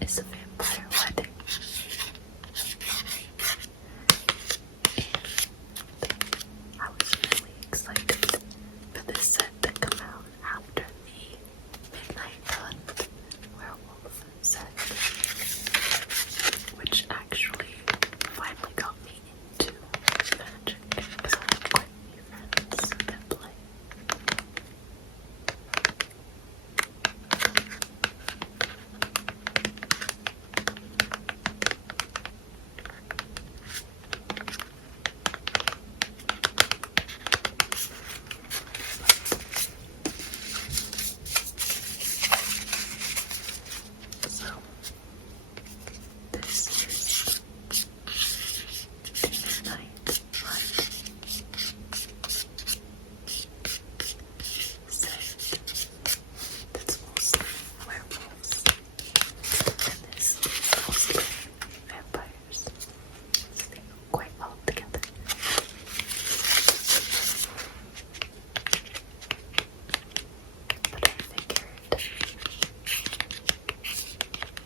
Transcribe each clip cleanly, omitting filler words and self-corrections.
is a vampire wedding. And I was really excited for this set to come out after the Midnight Hunt werewolf set, which actually finally got me into magic because I have quite a few friends that play. So, this is the Midnight Hunt set that's mostly werewolves, and this is mostly vampires. So they go quite well together. But I figured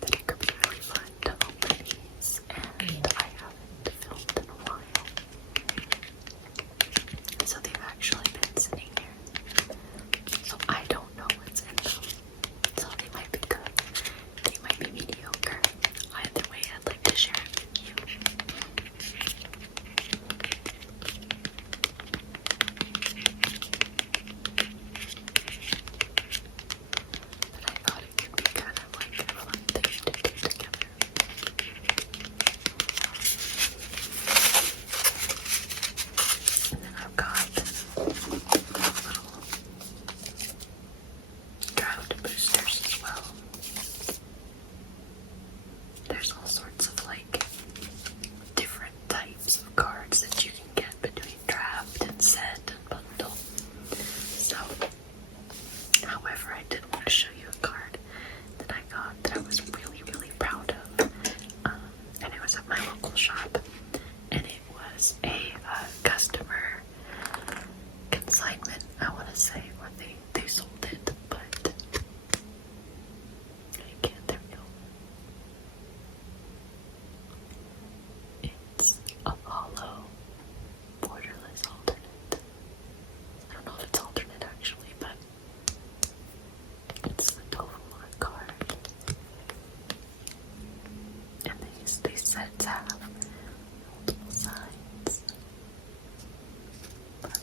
that it could be really fun to open these, and I haven't filmed in a while. So they've actually been sitting here. So I don't know what's in them. So they might be good. They might be mediocre. Either way, I'd like to share it with you. But I thought it could be kind of like a fun thing to do together. And then I've got little draft boosters as well. There's all sorts of like different types of cards that you can get between draft and set and bundle. So, however, I did want to show you a card that I got that I was really, really proud of. And it was at my local shop. And it was a customer consignment, I want to say, or they sold it, but I can't, there we go. It's a hollow borderless alternate. I don't know if it's alternate actually, but it's the Tofu card. And these sets have multiple sides. But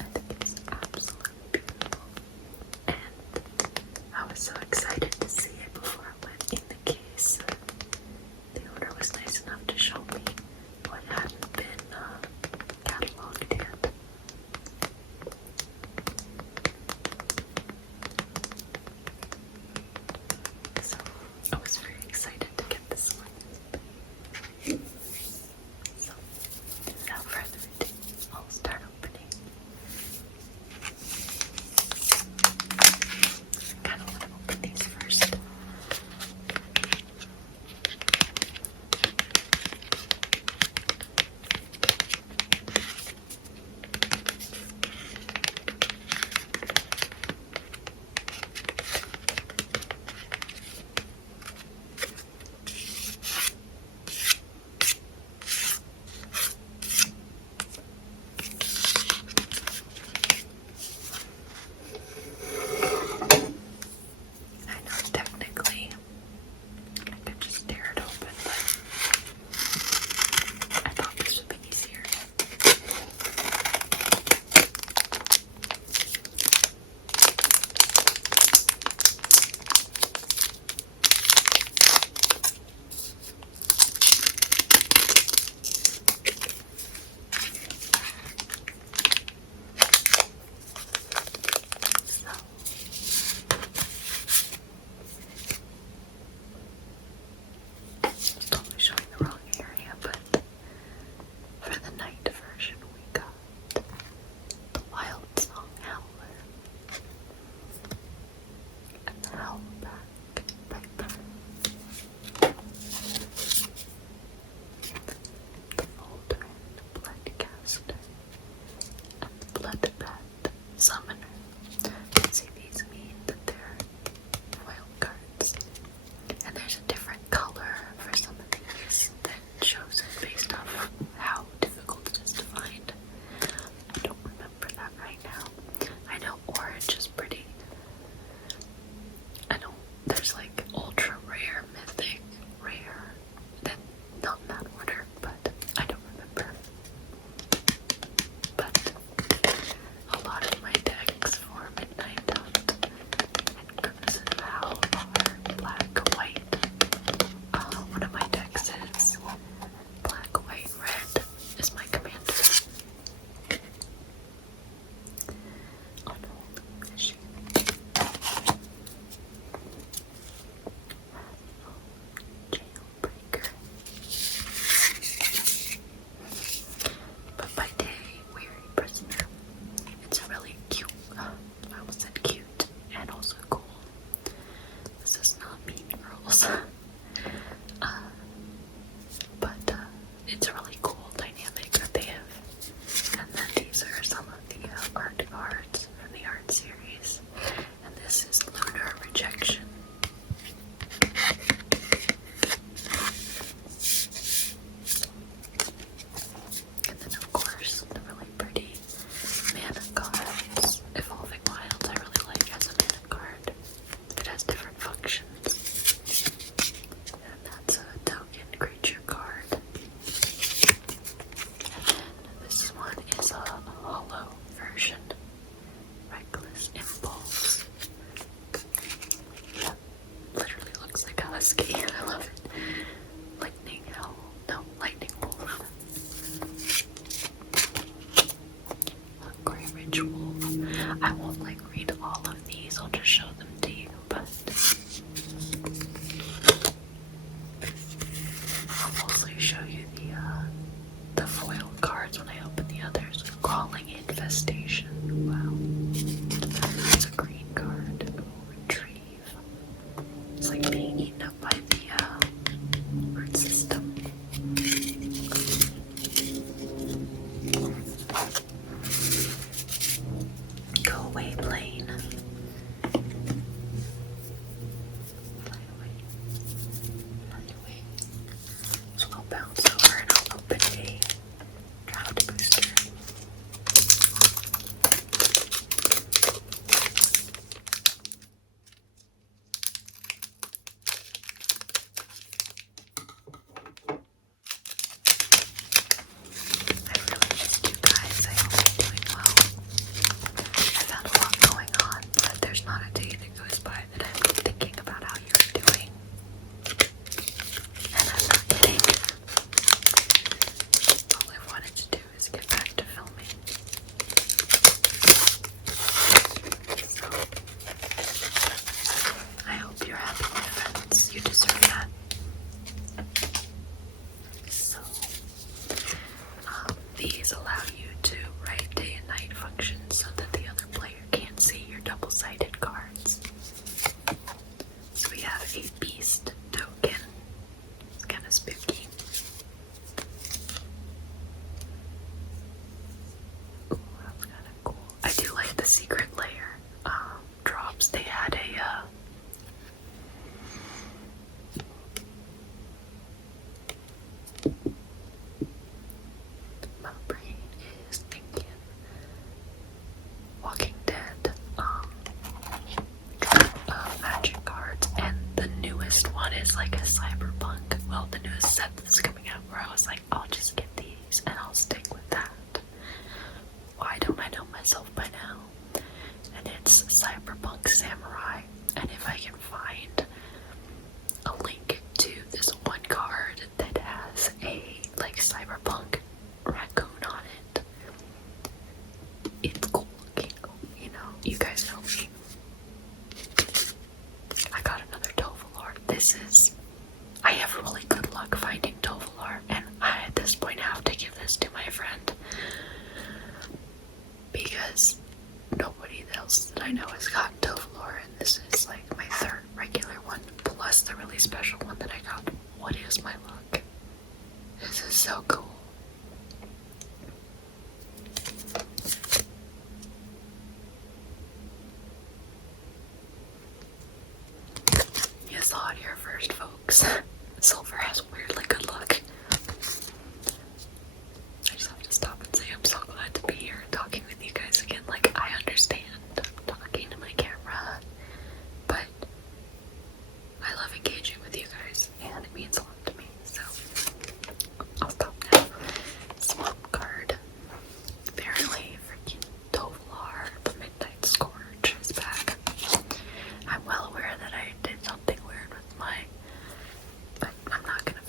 I think it's absolutely beautiful. And I was so excited to see it before I went in the case. The owner was nice enough to show me what hadn't been cataloged yet. mana cards. Evolving Wilds I really like as a mana card. It has different functions. And that's a token creature card. And then this one is a hollow version. Reckless Impulse. Yeah, literally looks like a husky. I love it. Lightning Howl. No, Lightning Wolf. A Grey Ridge Wolf. I won't read all of these, I'll just show them to you, but I'll mostly show you the foil cards when I open the others. Crawling Infestation. Wow. It's a green card. Retrieve. It's like being eaten up by the root system. Go away, plane. Fly away. Fly away. So I'll bounce over and I'll open a draft booster. I really missed you guys. I hope you're doing well. I've had a lot going on, but there's not a day that goes by that I'm thinking about how you're doing. And I'm not kidding. All I wanted to do is get back to filming. So, I hope you're happy, my friends. You deserve that. So, these allow you to write day and night functions so that the other player can't see your double-sided cards. So we have a beast token. It's kind of spooky. Ooh, that's kind of cool. I do like the secret layer drops. They had a my brain is thinking Walking Dead magic cards, and the newest one is like a cyberpunk. Well, the newest set that's coming out, where I was like, I'll just get these and I'll stick with that. Why don't I know myself by now? And it's Cyberpunk Samurai, and if I can find a link to this one card that has a cyberpunk raccoon on it, it's cool looking. You know, you guys know me. I got another Tovalar. I have really good luck finding Tovalar, and I at this point have to give this to my friend because nobody else that I know has gotten Tovalar, and this is my third regular one plus the really special one that I got. What is my luck? This is so cool. You saw it here first, folks. Silver has weirdly good luck. I just have to stop and say I'm so glad to be here talking with you guys again. I understand talking to my camera, but I love engaging with you guys, and it means a lot to me, so I'll stop now. Swamp card. Apparently, freaking Tovalar, the Midnight Scourge, is back. I'm well aware that I did something weird with but I'm not gonna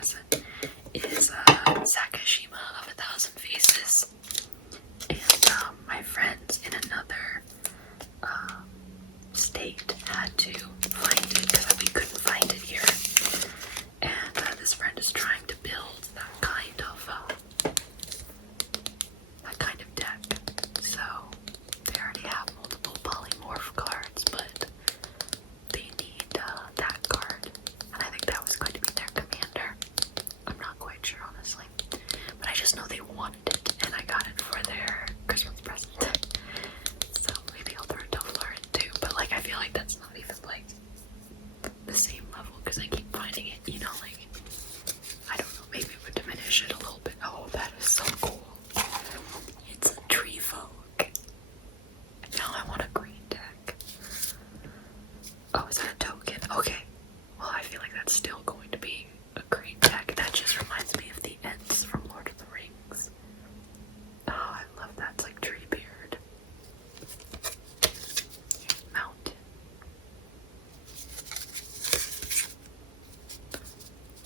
present is Sakashima of 1,000 Faces. And my friends in another state had to find it because we couldn't find it here. And this friend is trying to build that kind of deck. So they already have multiple polymorph cards, but they need that card. And I think that was going to be their commander. I'm not quite sure, honestly. But I just know they wanted it, and I got it for their Christmas present. So maybe I'll throw Duffler in too. But like, I feel like that's not even like the same level because I keep finding it, you know, like, I don't know, maybe it would diminish it a little bit. Oh, that is so cool. It's a tree folk. Now I want a green deck. Oh, is that a token? Okay. Well, I feel like that's still going to be a green deck. That just reminds me of the Ents from Lord of the Rings. Oh, I love that. It's like Treebeard. Mountain.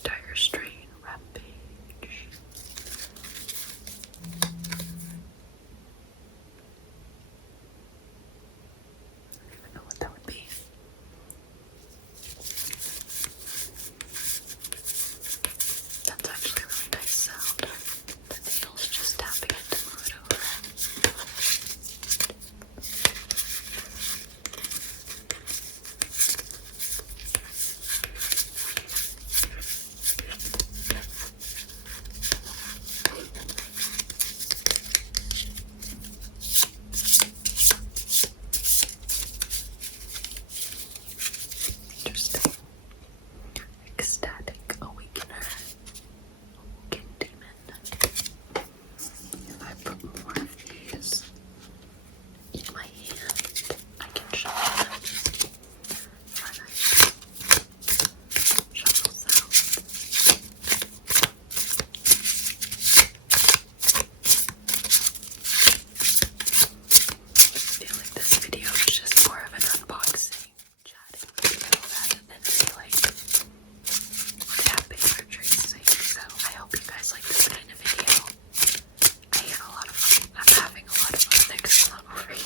Dire Strain, Rampage. I don't even know what that would be. That's actually a really nice sound. The needle's just tapping it to move it over. Interesting. Ecstatic Awakener. Awoken Demon. If I put more of these in my hand, I can shuffle them. For a nice shuffle sound. I feel like this video is just more of an unboxing, chatting video rather than any like tapping or tracing. So I hope you guys like this kind of video. I had a lot of fun. I'm having a lot of fun. It's not over yet.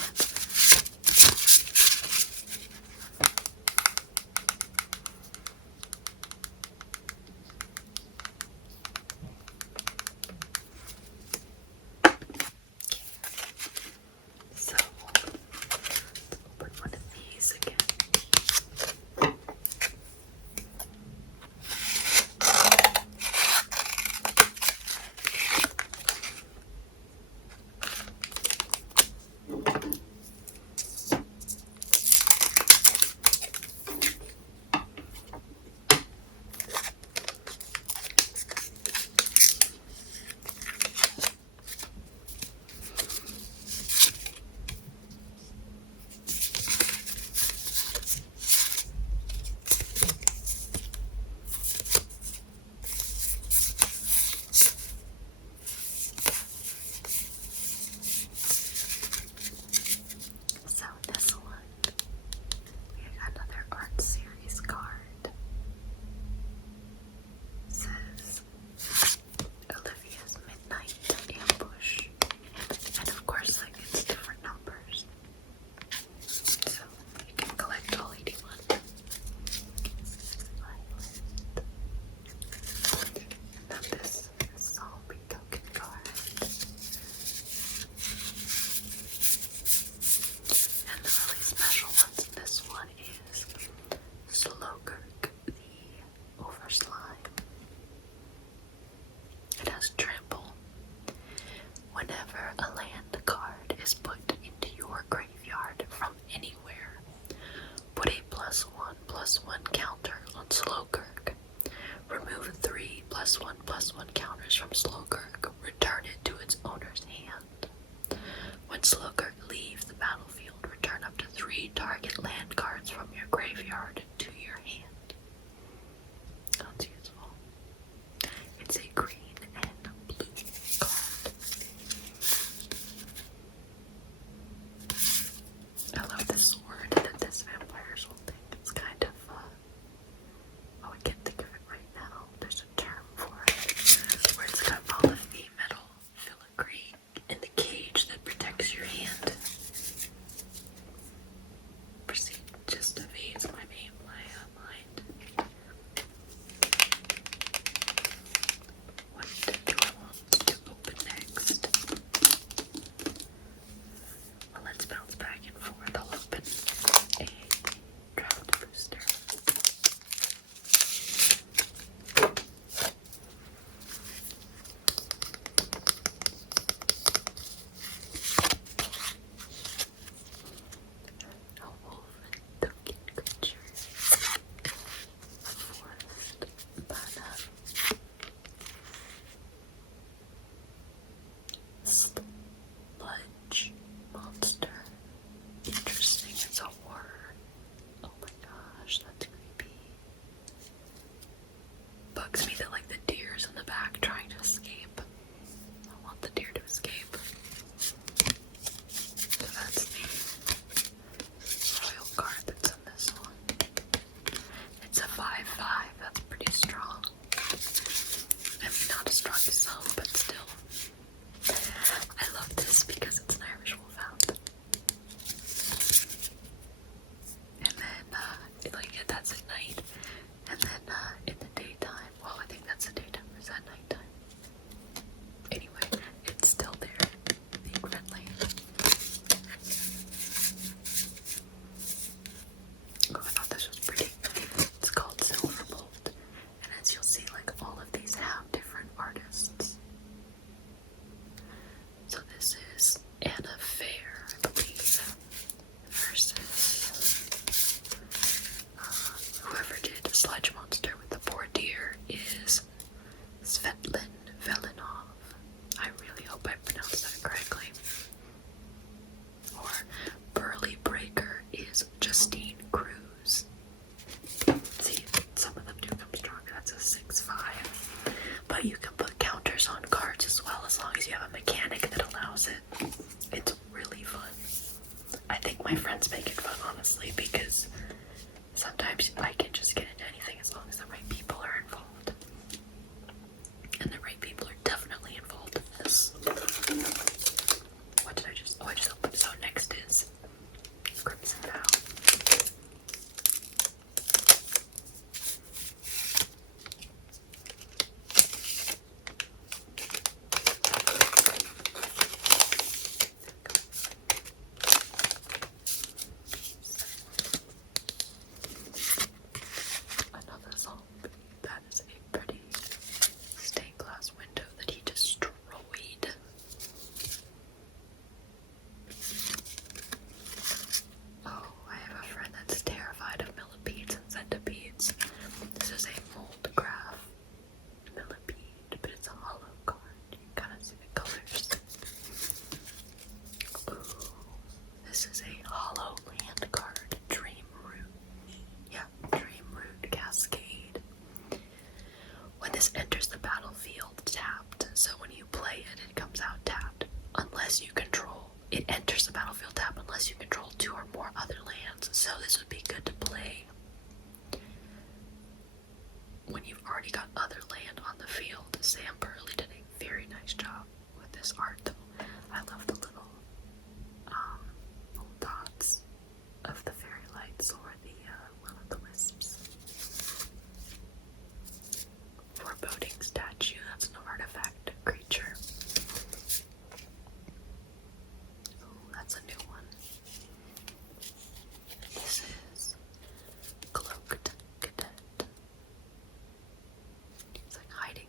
So let's open one of these again. So this one, we got another art series card. It says Olivia's Midnight Ambush, and of course, like, it's different numbers. So you can collect all 81. And then this zombie token card. And the really special ones in this one is Silverlake, the Overslime. It has trample. Whenever a land card is put into your graveyard from anywhere, put a +1/+1 counter on Slowkirk. Remove 3 +1/+1 counters from Slowkirk. Return it to its owner's hand. When Slowkirk leaves the battlefield, return up to 3 target land cards from your graveyard to your hand. That's useful. It's a green and blue card. I love the sword that this vampire's holding. It's kind of, oh, I can't think of it right now. There's a term for destroying some, but still. I love this because it's an Irish wolfhound. And then, that's at night. And then, in the daytime, well, I think that's the daytime, or is that nighttime? Anyway, it's still there, being friendly. Oh, I thought this was pretty. It's called Silverlake. And as you'll see, all of these have different artists. So this is Anna Fair, I believe, versus whoever did Sludge Monster with the Poor Deer is Svetlin Velinov. I really hope I pronounced that correctly. Or Burly Breaker is Justine Cruz. See, some of them do come strong. That's a 6-5. But you can put counters on cards as well, as long as you have a mechanic that allows it. It's really fun. I think my friends make it fun, honestly, because sometimes I can just get into anything as long as the right people are involved. And the right people are definitely involved in this. What did I just... Oh, I just opened. So next is Crimson Vow. Another zombie. That is a pretty stained glass window that he destroyed. Oh, I have a friend that's terrified of millipedes and centipedes. This is a mold graph millipede, but it's a hollow card. You can kind of see the colors. Ooh, this is a hollow land card. Dream Root. Yeah, Dream Root Cascade. When this enters the battlefield, tapped. So when you play it, it comes out tapped. Unless you control, it enters the battlefield tapped unless you control 2 or more other lands. So this would be good to play when you've already got other land on the field. Sam Burley did a very nice job with this art, though. I love the little dots of the fairy lights or the will-o'-the-wisps. Foreboding statue, that's an artifact creature. Oh, that's a new one. This is Cloaked Cadet. It's hiding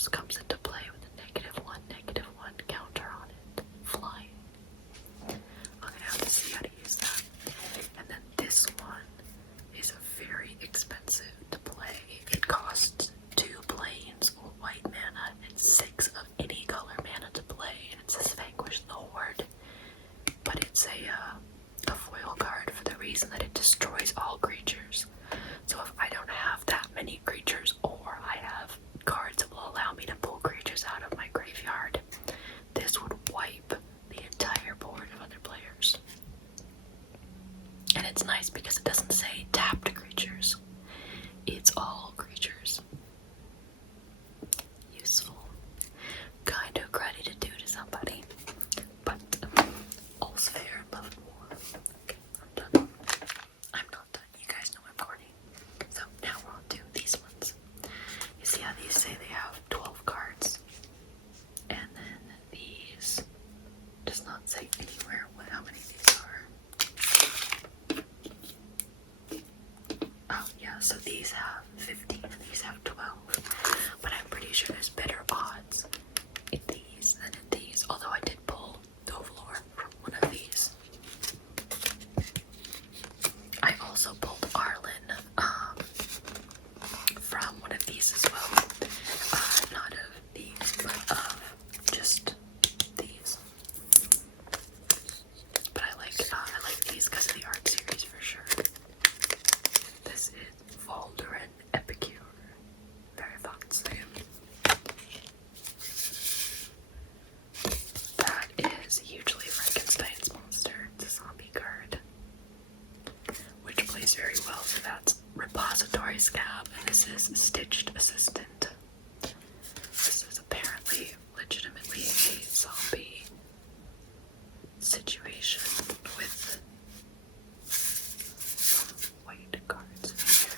house comes into play with a -1 counter on it. Flying. I'm gonna have to see how to use that. And then this one is very expensive to play. It costs 2 plains, white mana, and 6 of any color mana to play, and it says Vanquish the Horde. But it's a foil card for the reason that it destroys all creatures. So if I don't have that many creatures, or I have cards that will allow me to pull creatures out of my graveyard, this would wipe the entire board of other players. And it's nice because it doesn't say tapped creatures. It's all creatures. Useful. Kind of cruddy to do to somebody. But all's fair in love and war. Okay, I'm done. I'm not done. You guys know I'm corny. So now we're on to these ones. You see how these say they have 12 cards? And then these does not say anywhere how many these are. Oh yeah, so these have 15 and these have 12. But I'm pretty sure there's better odds in these than in these. Although I did pull Dovlor from one of these. I also pulled Arlen from one of these as well. Not of these, but of just these. But I like these because of the art series for sure. This is Voldurin Epicure. Very fancy. That is hugely Frankenstein's monster. It's a zombie card, which plays very well. So that's Repository Scab, and this is Stitched Assistant. This is apparently legitimately a zombie situation with some white cards in here.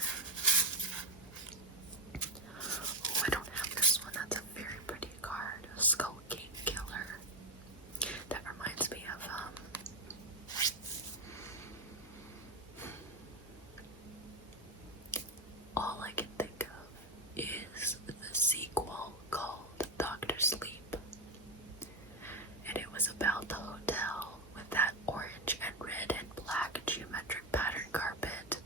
Oh, I don't have this one. That's a very pretty card. A Skull King Killer. That reminds me of all I can think of is the sequel called Dr. Sleep. And it was about the hotel with that orange and red and black geometric pattern carpet.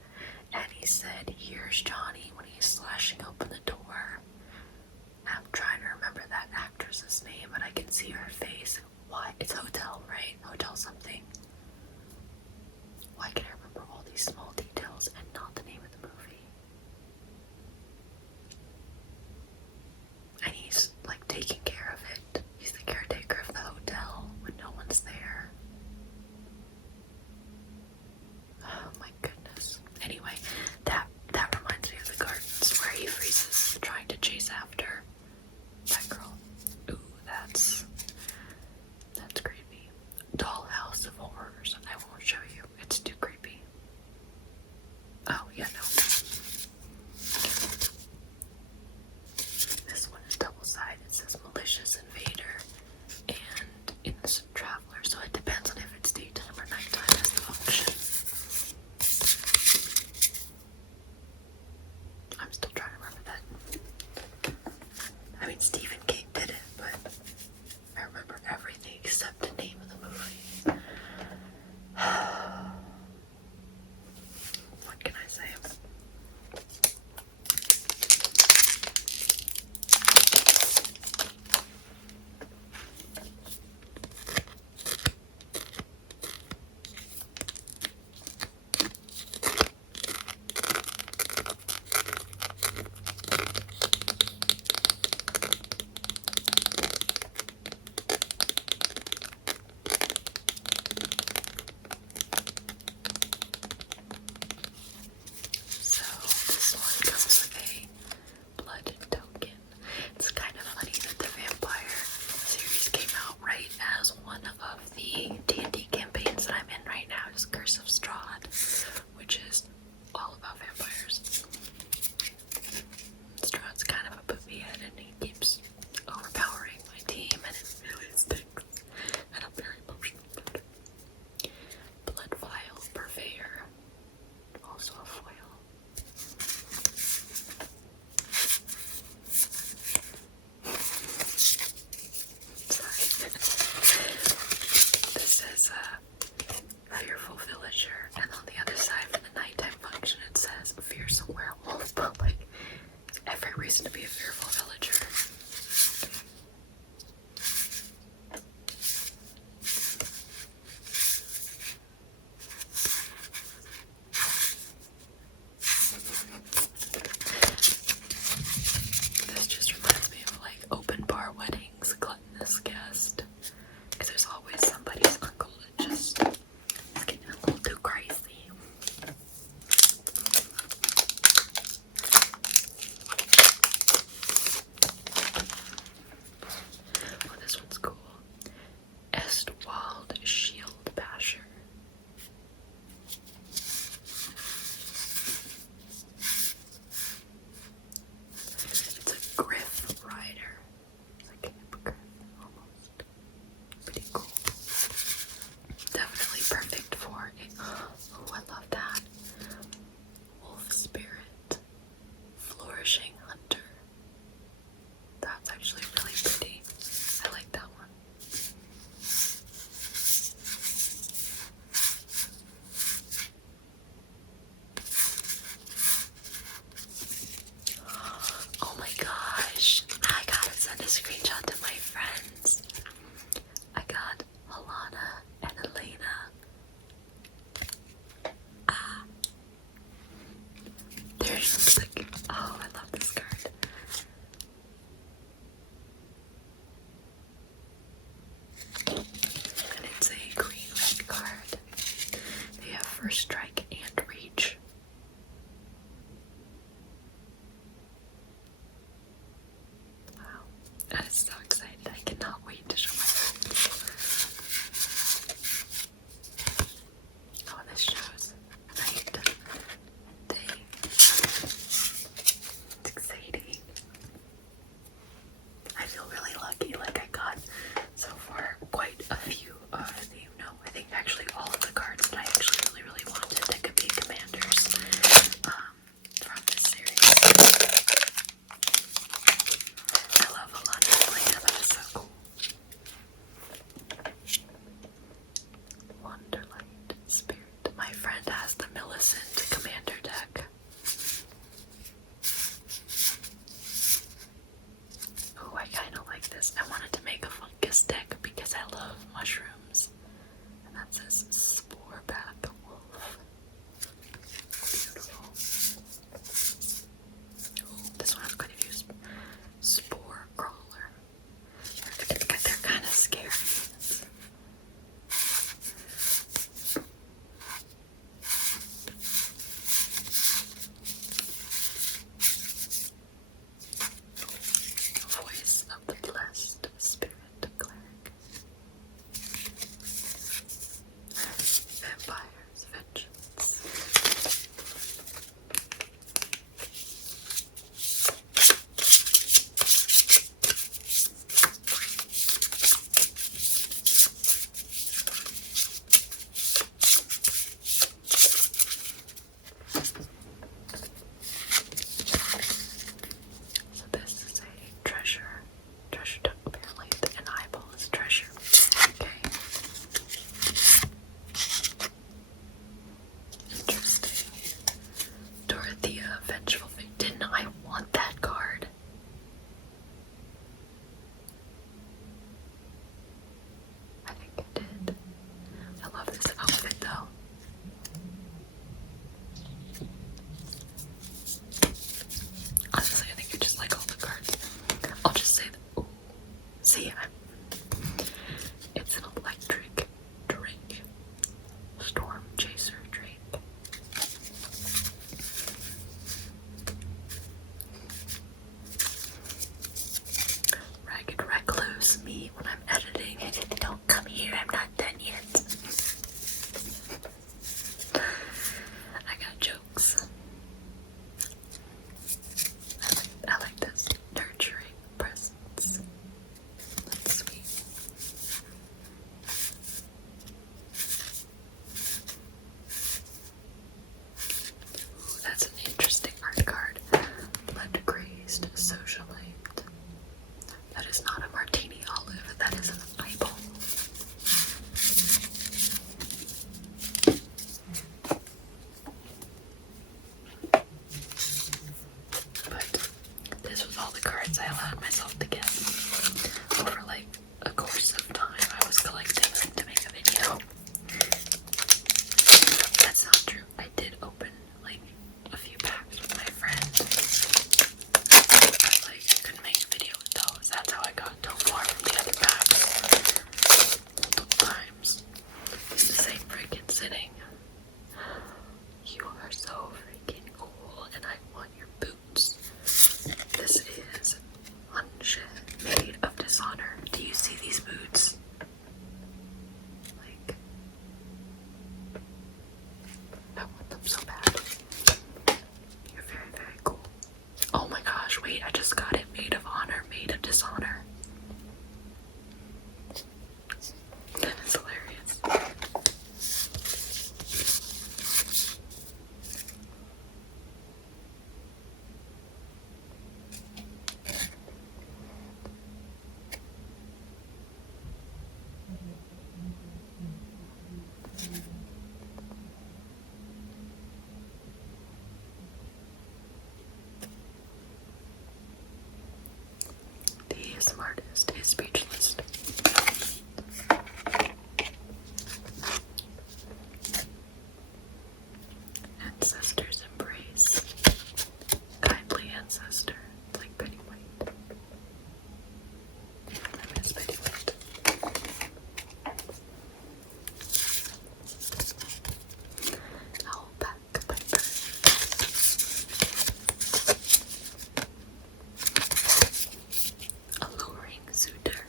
And he said, "Here's Johnny," when he's slashing open the door. I'm trying to remember that actress's name, but I can see her face. Why? It's Hotel, right? Hotel something. Why can I remember all these small details and not the name of the movie? And he's like taking care of it. He's the caretaker of the hotel when no one's there. Oh my goodness. Anyway, that reminds me of the gardens where he freezes trying to chase after that girl. Ooh, that's creepy. Dollhouse of Horrors. I won't show you. It's too creepy. Oh yeah, no. This one is double-sided. It says Malicious Invader and Innocent Traveler, so it depends on if it's daytime or nighttime as the function. I'm still trying to remember that. I mean, Stephen King did it, but I remember everything except the name of the movie. What can I say? villager. This just reminds me of like open bar weddings, gluttonous guest. Because there's always somebody's uncle that just is getting a little too crazy. Oh, this one's cool. Estwald Shield Basher. It's a Griff Rider. It's like a hippogriff, almost. Pretty cool. Definitely perfect for a, oh, I love that. Wolf Spirit. Flourishing Hunter. That's actually really pretty. I like that one. Oh my gosh, I gotta send a screenshot to my friends. I got Alana and Elena. There's like, oh, I love this card. And it's a green-red card. They have First Strike and Reach. Wow, that is so excited. I cannot wait to show my friends. Oh, this shows night and day. It's exciting. I feel really lucky. Like I got so far quite a few of the, I think actually all of the cards that I actually really wanted that could be commanders from this series. I love Alana and Elena, that is so cool. Wonderlight Spirit. My friend has the Millicent Commander deck. Oh, I kind of like this. I wanted to make a fungus deck because I love mushrooms. And that says Sporeback Wolf. Beautiful. Oh, this one I'm going to use Spore Crawler. They're kind of scary. Voice of the Blessed Spirit Cleric. Vampire's Vengeance. So this is a treasure duck, apparently, and eyeball is treasure. Okay. Interesting. Dorothea, Vengeful Fate. Didn't I want that card? I think I did. I love this outfit though. Honestly, I think I just like all the cards. I'll just say that. Ooh. See, it's an electric drink. Storm Chaser drink. Ragged Recluse, me when I'm editing. Don't come here, I'm not done yet. I got jokes. I like this. Nurturing presence. That's sweet. Ooh, that's an interesting art card. Blood Crazed Socialite. That is not a martini olive, that is an eyeball. But this was all the cards I allowed on her. That is hilarious. The Asmrtist is speechless. Ancestors embrace. Kindly ancestor, like Betty White. I miss Betty White. Owlback piper. Alluring suitor.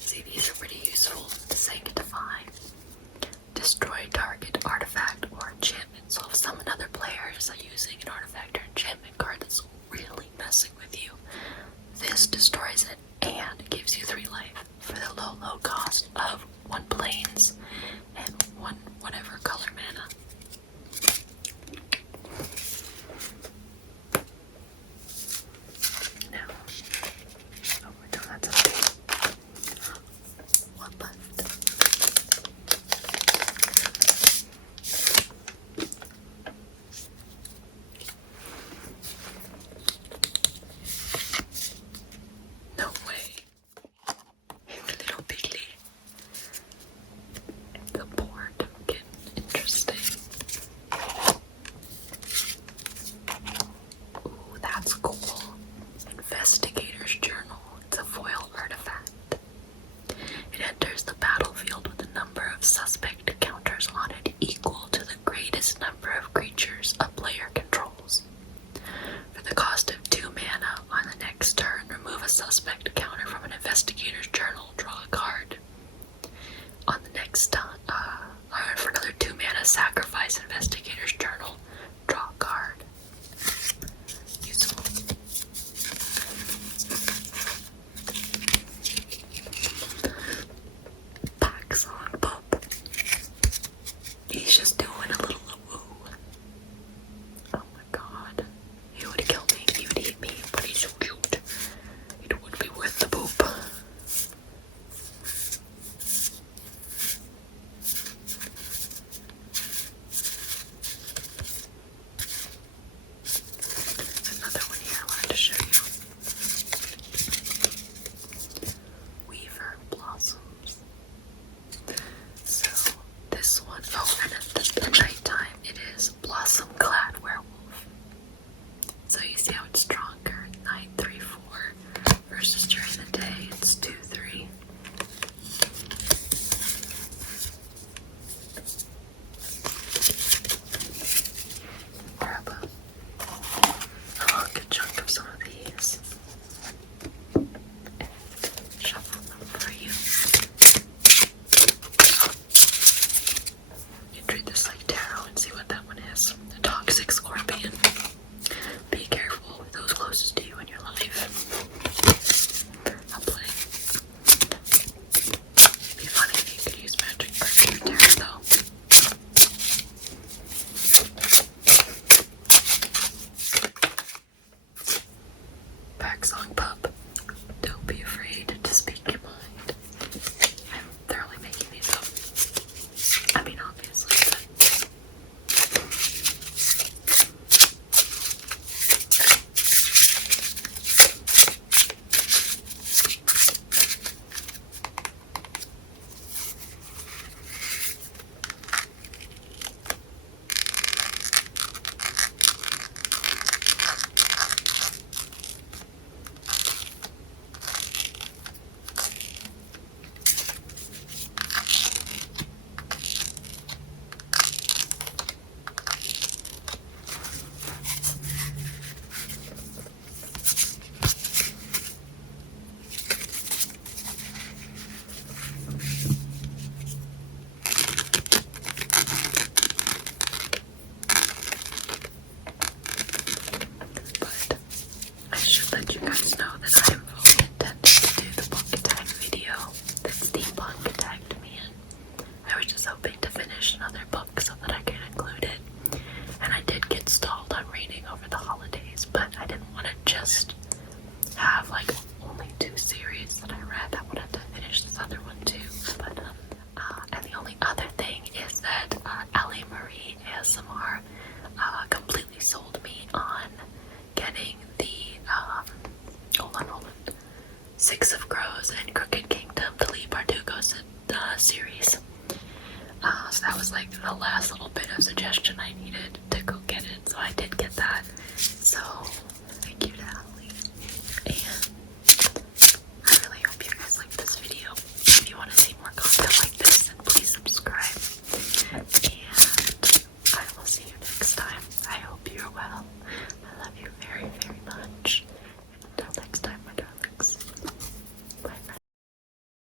See, these are pretty useful to sanctify. Destroy target artifact or enchantment. So if some other players are using an artifact or enchantment card that's really messing with you, this destroys it and gives you 3 life for the low cost of 1 plains and 1 whatever color mana. Now, oh, no, that's okay. 1 left. No way. Hey, little pigly. The poor token. Interesting. Ooh, that's cool. Investigator's Journal. It's a foil artifact. It enters the battlefield with a number of suspect counters on it equal to the greatest number of creatures a player controls. For the cost of 2 mana on the next turn, remove a suspect counter from an Investigator's Journal, draw a card. On the next turn, for another 2 mana, sacrifice Investigator's Journal, draw a card. Useful. Paxon Pup. He's just doing a little woo. Oh my god. He would kill me. He would eat me, but he's so cute. It would be worth the poop. Another one here I wanted to show you. Weaver Blossoms. So this one, oh, and this a last little bit of suggestion I needed to go get it, so I did get that. So thank you to Allie. And I really hope you guys like this video. If you want to see more content like this, then please subscribe. And I will see you next time. I hope you're well. I love you very, very much.